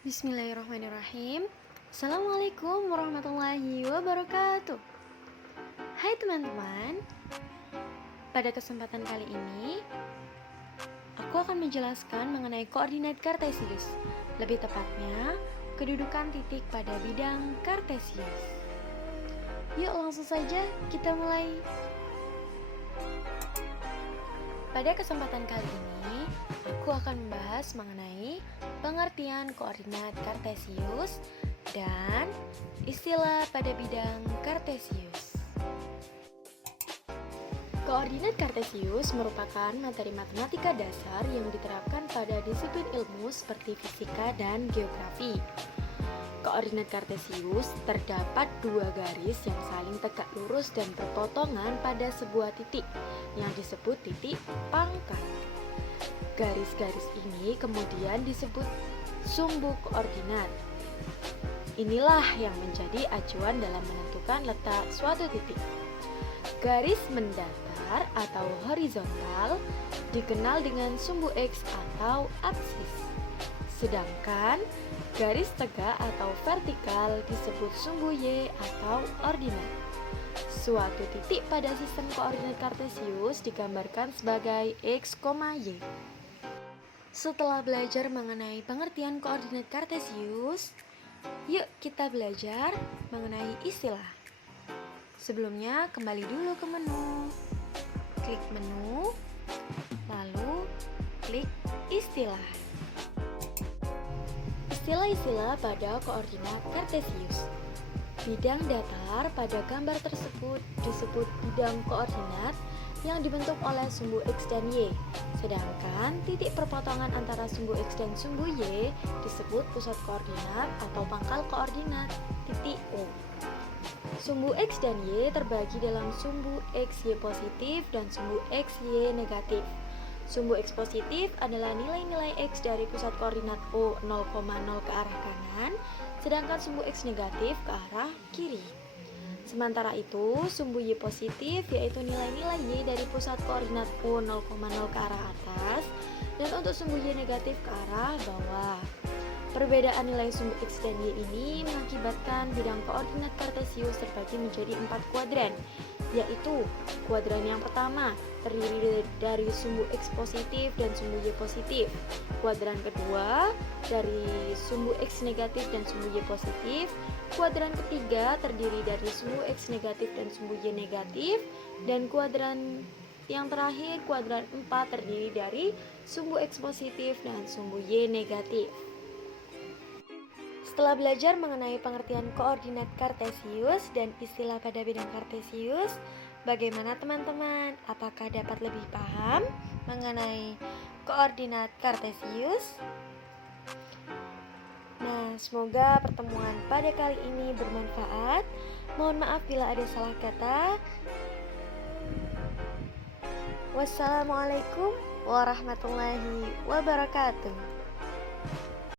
Bismillahirrahmanirrahim. Assalamualaikum warahmatullahi wabarakatuh. Hai teman-teman, pada kesempatan kali ini aku akan menjelaskan mengenai koordinat kartesius. Lebih tepatnya, kedudukan titik pada bidang kartesius. Yuk langsung saja kita mulai. Pada kesempatan kali ini, aku akan membahas mengenai pengertian koordinat kartesius dan istilah pada bidang kartesius. Koordinat kartesius merupakan materi matematika dasar yang diterapkan pada disiplin ilmu seperti fisika dan geografi. Koordinat kartesius terdapat dua garis yang saling tegak lurus dan berpotongan pada sebuah titik yang disebut titik pangkal. Garis-garis ini kemudian disebut sumbu koordinat. Inilah yang menjadi acuan dalam menentukan letak suatu titik. Garis mendatar atau horizontal dikenal dengan sumbu X atau aksis. Sedangkan garis tegak atau vertikal disebut sumbu Y atau ordinat. Suatu titik pada sistem koordinat kartesius digambarkan sebagai X, Y. Setelah belajar mengenai pengertian koordinat kartesius, yuk kita belajar mengenai istilah. Sebelumnya kembali dulu ke menu. Klik menu, lalu klik istilah. Istilah-istilah pada koordinat kartesius. Bidang datar pada gambar tersebut disebut bidang koordinat yang dibentuk oleh sumbu X dan Y. Sedangkan titik perpotongan antara sumbu X dan sumbu Y disebut pusat koordinat atau pangkal koordinat, titik O. Sumbu X dan Y terbagi dalam sumbu X Y positif dan sumbu X Y negatif. Sumbu X positif adalah nilai-nilai X dari pusat koordinat O 0,0 ke arah kanan, sedangkan sumbu X negatif ke arah kiri. Sementara itu, sumbu Y positif yaitu nilai-nilai Y dari pusat koordinat O 0,0 ke arah atas, dan untuk sumbu Y negatif ke arah bawah. Perbedaan nilai sumbu X dan Y ini mengakibatkan bidang koordinat kartesius terbagi menjadi 4 kuadran, yaitu kuadran yang pertama terdiri dari sumbu X positif dan sumbu Y positif. Kuadran kedua dari sumbu X negatif dan sumbu Y positif. Kuadran ketiga terdiri dari sumbu X negatif dan sumbu Y negatif. Dan kuadran yang terakhir, kuadran 4 terdiri dari sumbu X positif dan sumbu Y negatif. Setelah belajar mengenai pengertian koordinat kartesius dan istilah pada bidang kartesius, bagaimana teman-teman? Apakah dapat lebih paham mengenai koordinat kartesius? Nah, semoga pertemuan pada kali ini bermanfaat. Mohon maaf bila ada salah kata. Wassalamualaikum warahmatullahi wabarakatuh.